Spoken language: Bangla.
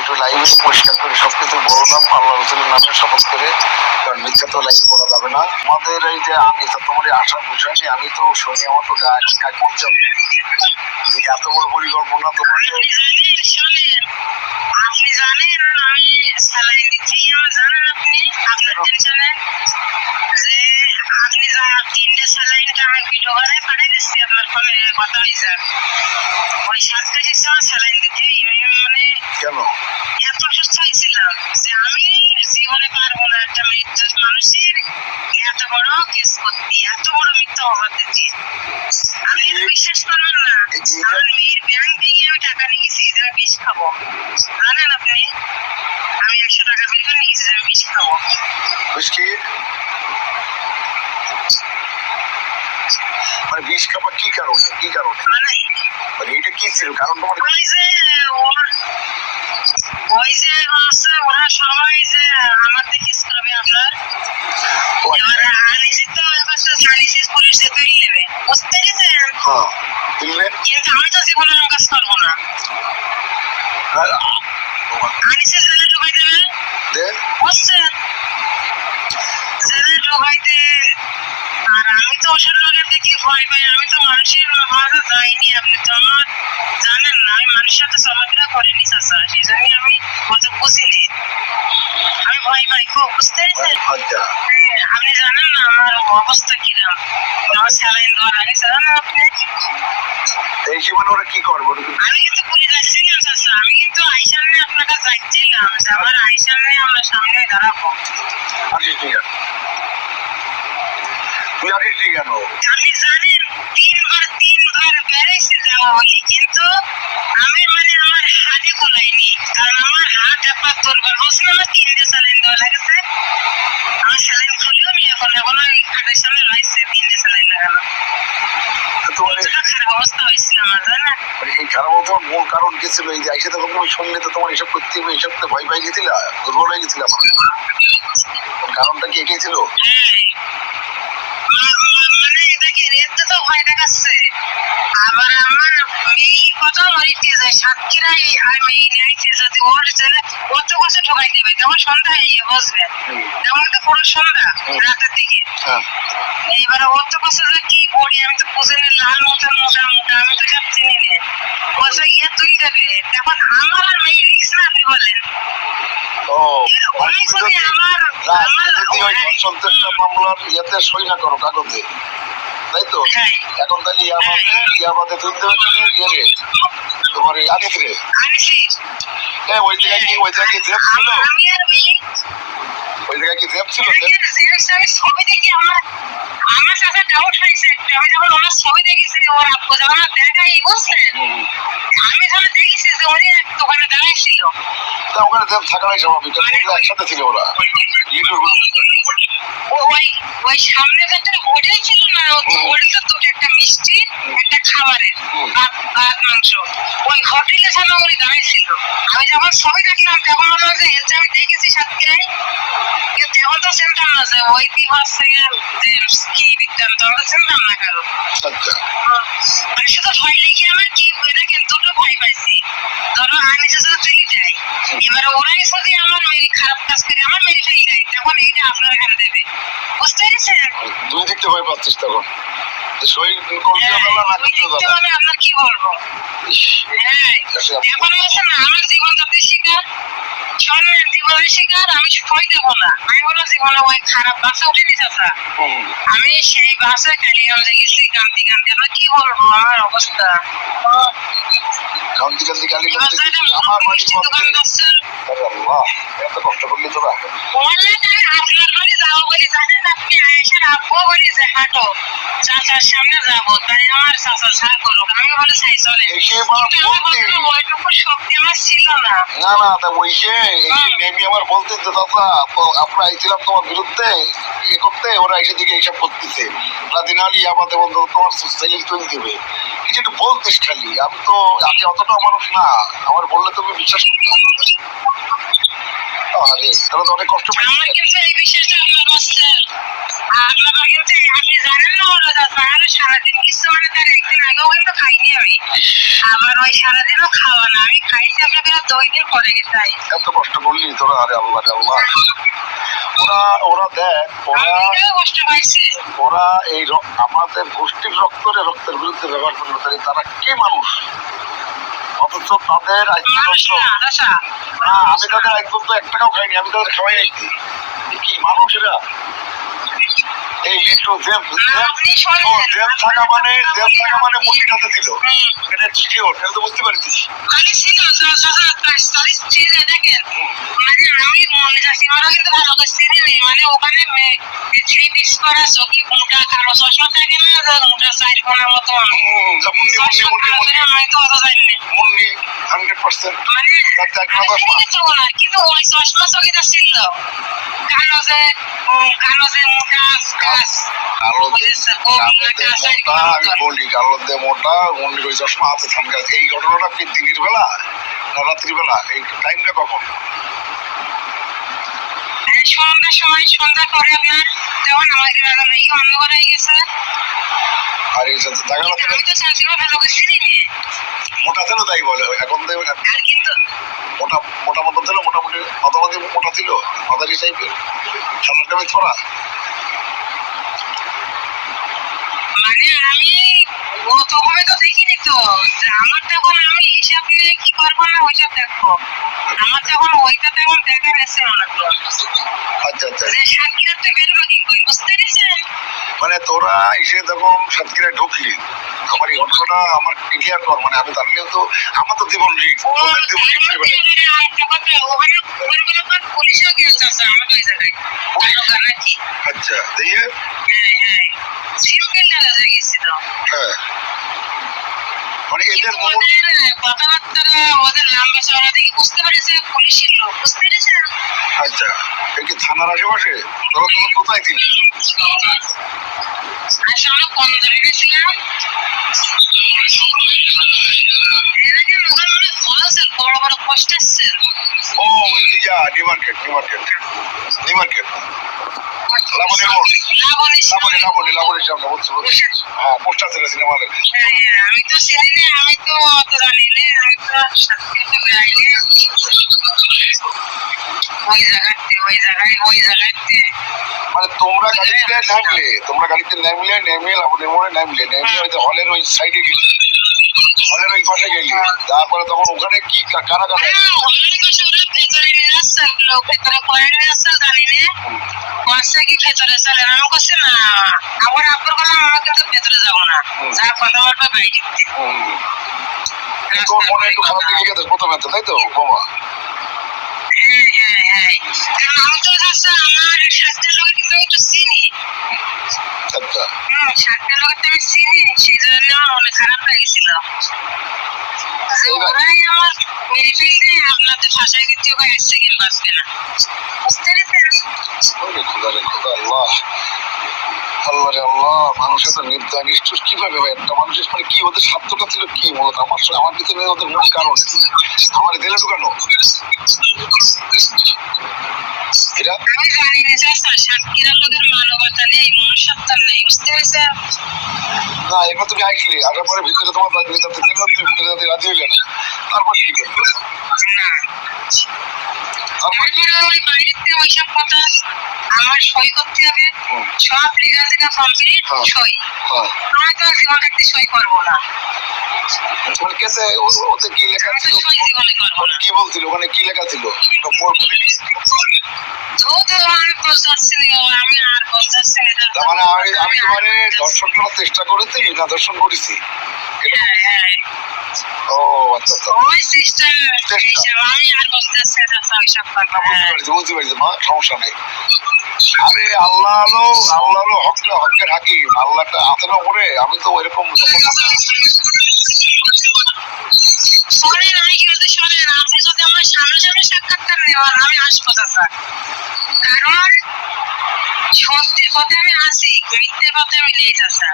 একটু লাইভে পরিষ্কার করে সবকিছু বললাম আল্লাহ রসুলের নামে শপথ করে, কারণ মিথ্যা তো লাইভ করা যাবে না। আমাদের এই যে আমি তো তোমার আসার বিষয় নিয়ে আমি তো শুনি, আমার তো গায়ে কাটতে হবে, এত বড় পরিকল্পনা তোমার। আপনি জানেন আমি স্যালাইন দিচ্ছি, আমার জানেন আপনি আপনার টেনশনে যে আপনি যা 3টে স্যালাইনটা আমি ভিডিও করে পাঠিয়ে দিচ্ছি আপনার ফোনে কথা হয়েছে, ওই 7 কেজির সময় স্যালাইন দিতে মানে কেন এত অসুস্থ হয়েছিলাম যে আমি জীবনে পারবো না একটা মৃত্যু মানুষের এত বড় কেস করতে, এত বড় মিথ্যা অপবাদ দিচ্ছি। আমি বিশ্বাস করবেন না, আমার মেয়ের ব্যাংক ভেঙে আমি টাকা নিয়ে গেছি যে আমি বিষ খাবো, জানেন আপনি? আমি 100 টাকা বের করে নিয়ে গেছি যে আমি বিষ খাবো। মানে বিষ খাবার কি কারণে, কি কারণে মানে এটা কি ছিল কারণ? তোমার ওই যে ওরা সবাই যে আমার থেকে করবে আপনার, এবারে আনিসি তো আনিসি পুলিশে তুলে নেবে, বুঝতে পেরেছেন? কিন্তু আমি তো জীবনে কাজ করবো না। আনিসে জেলে ঢুকাই দেবে, বুঝছেন? জেলে ঢুকাইতে, আর আমি তো ওষুধ লোকের দেখি ভয় পাই, আমি তো মানুষের মাঝে যাইনি, আপনি তো আমার জানেন না, আমি মানুষের সাথে চলাফেরা করিনি চাচা, সেই জন্য আমি অত বুঝিনি, আমি ভয় পাই খুব, বুঝতে পেরেছেন? আপনি জানেন না আমার অবস্থা কিরম, আমার স্যালাইন দেওয়ার আগে জানেন আপনি এই জীবনে ওরা কি করবো? আমি কিন্তু পুলিশ আসছিলাম চাচা, আমি কিন্তু আইসার নিয়ে আপনার কাছে যাচ্ছিলাম যে আমার আইসার নিয়ে আমরা সামনে দাঁড়াবো। তুই আসিস কেন? আপনি জানেন 3বার বেড়েছি যাওয়া বলি, কিন্তু আমি মানে আমার হাতে গোলাইনি, কারণ আমার হাত একবার দুর্বল, বলছিল আমার 3টে স্যালাইন দেওয়া লাগছে, আমার স্যালাইন খুলেও নি, এখন ওই খাটের সামনে রয়েছে 3টে স্যালাইন লাগানো। খারাপ অবস্থা হয়েছিল আমার, জানেন? এই খারাপ অবস্থার মূল কারণ কি ছিল? এই যে আইসে তখন তুমি শুনলে তো তোমার এসব করতে হবে, এসব তো ভয় পাই গেছিল, দুর্বল হয়ে গেছিল, কারণটা কি এটাই ছিল? মানে এটাকে রেতে তো ভয় দেখাচ্ছে, আবার আমার মেয়ে কত মরিতে যায় সাতক্ষীরাই, আর মেয়ে নেয়ছে যদি ওর ছেলে কত বছর ঢোকাই দেবে, তখন সন্ধ্যা হয়ে বসবে, তখন তো পুরো সন্ধ্যা রাতের দিকে, এইবারে ওর তো বছর কি করি আমি তো বুঝে নি, লাল মোটা মোটা মোটা আমি তো সব চিনি নে, বছর ইয়ে তুলে দেবে, তখন আমার আর মেয়ে রিক্স না, আপনি বলেন? মামলার ইয়েতে সই না করো কাগজে, তাই তো? এখন তাহলে ইয়াবাদে তুলতে হবে ইয়ে রে, তোমার আনিস রে, ওই জায়গায় কি ওই জায়গায় জেব ছিল? ওই জায়গায় কি জেব ছিল? ছবি দেখি আমার সাথে ডাউট হয়েছে, আমি যখন ওনার ছবি দেখেছি ওর আপু যখন দেখাই, বুঝছেন? আমি যখন দেখেছি যে ওই দোকানে দাঁড়াইছিল, ওখানে জেব থাকাটাই স্বাভাবিক, একসাথে ছিল ওরা। ওই সামনে একটা হোটেল ছিল না, হোটেল তো দুটো, একটা মিষ্টি একটা খাবারের, ভাত মাংস, ওই হোটেলে সামনে উনি দাঁড়িয়েছিল। আমি যখন ছবি দেখলাম তখন মনে হয় যে আমি দেখেছি সাতক্ষীরায়, কিন্তু এখন তো চিনতাম না যে ওই দিবস থেকে জেমস কি বৃত্তান্ত, আমরা চিনতাম না কারো, মানে শুধু ভয় লেগে আমার কি দেখেন দুটো ভয় পাইছি, ধরো আমি যদি চলে যাই, এবার ওরাই যদি আমার মেয়ে খারাপ কাজ করে আমার মেয়ে ফেলে দেয়, তখন এইটা আপনার ঘরে দেবে, বুঝতে পেরেছেন? দুই দেখতে ভয় পাচ্ছিস তখন, আপনার কি বলবো, এখন হচ্ছে না আমার জীবন যাতে শিকার, জীবনের শিকার, আমি সই দেবো না, আমি বলো জীবনে ওই খারাপ বাসে উঠিনি চাচা, আমি সেই বাসে কালিগঞ্জে গেছি কান্তি কান্তি, আমরা কি বলবো আমার অবস্থা, কান্তি কান্তি কালিগঞ্জে আমার বাড়ি এত কষ্ট করলি তোরা, আপনার বাড়ি যাবো বলি, জানেন আপনি আয়েশার আব্বু বলি যে হাঁটো চাচার সামনে যাবো, তাই আমার চাচা চা করুক, আমি বলে চাই চলে, ওইটুকু শক্তি আমার ছিল না। না না তা ওই যে নেমে আমার বলতে যে চাচা আমরা আইছিলাম তোমার বিরুদ্ধে ইয়ে করতে, ওরা এসে দিকে এইসব করতেছে, দিন আলী আমাদের বন্ধু তোমার সেলিং তুলে দেবে, কিছু একটু বলতিস খালি, আমি অতটাও মানুষ না, আমার বললে তুমি বিশ্বাস করতে আরে তাহলে তো অনেক কষ্ট আমার পেয়েছি। কিন্তু এই বিষয়টা আপনার বলছেন আপনারা কিন্তু আপনি জানেন না ওরা তাহলে সারাদিন কিছু মানে তার একদিন আগেও কিন্তু খাইনি আমি আবার ওই সারাদিনও খাওয়া না আমি খাইছি আপনাকে 2 দিন পরে গেছে এত কষ্ট করলি তোরা, আরে আল্লাহ রে আল্লাহ। ওরা ওরা দেখ, ওরা আমি কষ্ট পাইছি ওরা এই আমাদের গোষ্ঠীর রক্তের বিরুদ্ধে ব্যবহার করলো, তাহলে তারা কি মানুষ? অথচ তাদের মানুষ না আশা না, আমি তাদের আজ পর্যন্ত 1 টাকাও খাইনি, আমি তাদের খাওয়াই আইছি। কি মানুষ এরা? এই লিটু আপনি শুনছেন জেল থাকা মানে মুন্ডিটাতে দিল, এটা একটু শিওর, এটা তো বুঝতে পারছিস। আমি ছিল তাহলে চিনে দেখেন মানে আমি মনে যাচ্ছি ওরা কিন্তু ভালো করে চিনি নেই মানে ওখানে 3 পিস করা চকি মোটা কালো চশমা থাকে না মোটা 4 কোণার মতো আমি তো অত জানি না মুন্ডি 100%। মানে তার চাকরি চশমা। কিন্তু ওই চশমা চকিটা ছিল কালো যে মোটা কাজ আমি বলি কালোতে মোটা মুন্ডির ওই চশমা হাতে থানকা। এই ঘটনাটা কি দিনের বেলা না রাত্রিবেলা? এই টাইমটা কখন? সন্ধ্যা করে আপনার যখন আমাকে অন্ধকার হয়ে গেছে আর এই সাথে দেখা যাচ্ছে আমি তো চাকরি ভালো করে চিনি নি মোটা ছিল তাই বলে, এখন তো আর কিন্তু মোটা মোটা মতো ছিল, মোটামুটি মাঝামাঝি মোটা ছিল, মাঝারি টাইপের, সামনের টাইমে ছড়া। মানে আমি অতভাবে তো দেখিনি তো আমার তখন আমি হিসাব নিয়ে কি করবো না ওইসব দেখবো আমার তখন ওইটা তেমন দেখার আছে মনে তো আচ্ছা আচ্ছা, যে সাতক্ষীরার তো বেরোলো কি করি বুঝতে পেরেছেন মানে তোরা এসে তখন সাতক্ষীরায় ঢুকলি, আমার এই ঘটনাটা আমার ক্লিয়ার কর। মানে আমি জানলেও তো আমার তো জীবন রিস্ক, তোদের জীবন রিস্কের বেলায়। ওখানে খবরগুলো তো পুলিশও গিয়েছে আমাদের ওই জায়গায় তারকা নাকি আচ্ছা দিয়ে হ্যাঁ সিম্পল ডালা গেছিল হ্যাঁ, মানে এদের মূল ওদের কথাবার্তা ওদের লম্বা চওড়া দেখে বুঝতে পেরেছে পুলিশের লোক বুঝতে পেরেছেন আচ্ছা, এই কি থানার আশেপাশে? তোরা তখন কোথায় ছিলি? আচ্ছা আমরা কোন ধরে গেছিলাম এদিকে মোটামুটি ভালো স্যার বড় বড় পোস্ট আসছে ও ওই যে নিউ মার্কেট লাবণীর মোড়, লাবণীর সামনে বুঝছো? হ্যাঁ, পোস্টার ছিল সিনেমা হলের। আমি তো চিনি না আমি তো অত জানি না আমি তো সাথে যাইনি ওই জায়গাতে মানে তোমরা গাড়িতে নেমে লাবণীর মোড়ে নেমে ওই যে হলের ওই সাইডে গেলি, হলের ওই পাশে গেলি, তারপরে তখন ওখানে কি কারা ভেতরে নিয়ে আসছে লোক ভেতরে করে নিয়ে আসছে জানি না বসে কি ভেতরে চলে আমি করছি না আবার আপনার বললাম আমাকে তো ভেতরে যাবো না যা কথা বলবে বাইরে তোর মনে একটু খারাপ দিকে গেছে প্রথমে তো, তাই তো বোমা? হ্যাঁ কারণ আমি তো যাচ্ছে আমার স্বাস্থ্যের লোক কিন্তু একটু চিনি আচ্ছা স্বাস্থ্যের লোক তো আমি চিনি সেই জন্য অনেক খারাপ লাগছিল যে ওরাই আমার মেরে ফেলতে আপনাদের ভাষায় কিন্তু ওকে 1 সেকেন্ড বাঁচবে না বুঝতে পেরেছেন খোদা রে খোদা, আল্লাহ আল্লাহ রে আল্লাহ। মানুষের তো নির্দয় নিষ্ঠুর কিভাবে হয় একটা মানুষের, মানে কি ওদের স্বার্থটা ছিল কি মূলত? আমার ভিতরে ওদের মূল কারণ আমার জেলে ঢুকানো এরা। আমি জানি না চাষা সাতক্ষীরার লোকের মানবতা নেই মনুষ্যত্ব নেই বুঝতে পেরেছেন না এবার তুমি আইসলে আসার পরে ভিতরে তোমার তুমি ভিতরে যাতে রাজি হইলে না, তারপরে কি করবে? না ওই বাইরেতে ওইসব কথা আমার সই করতে হবে সব লেখালেখা কমপ্লিট সই আমি তো জীবন থাকতে সই করবো না ওতে কি লেখা আমি তো ছিল? সই জীবনে করবো না কি বলছিল ওখানে, কি লেখা ছিল? আমি আর বলতেছি মানে আমি তোমারে দর্শন করার চেষ্টা করেছি না দর্শন করেছি? ও আচ্ছা আচ্ছা, ওই সিস্টেম আমি আর বলতেছি ওইসব কথা বুঝতে পারছি মা, সমস্যা নেই। আরে আল্লাহ আলো হকের হাকিম, আল্লাহটা আছে না ওরে। আমি তো ওইরকম শোনেন আমি কি বলতে শোনেন আপনি যদি আমার সামনাসামনি সাক্ষাৎকার নেওয়ার আমি আসবো চাচা কারণ সত্যি পথে আমি আসি মিথ্যের পথে আমি নেই চাচা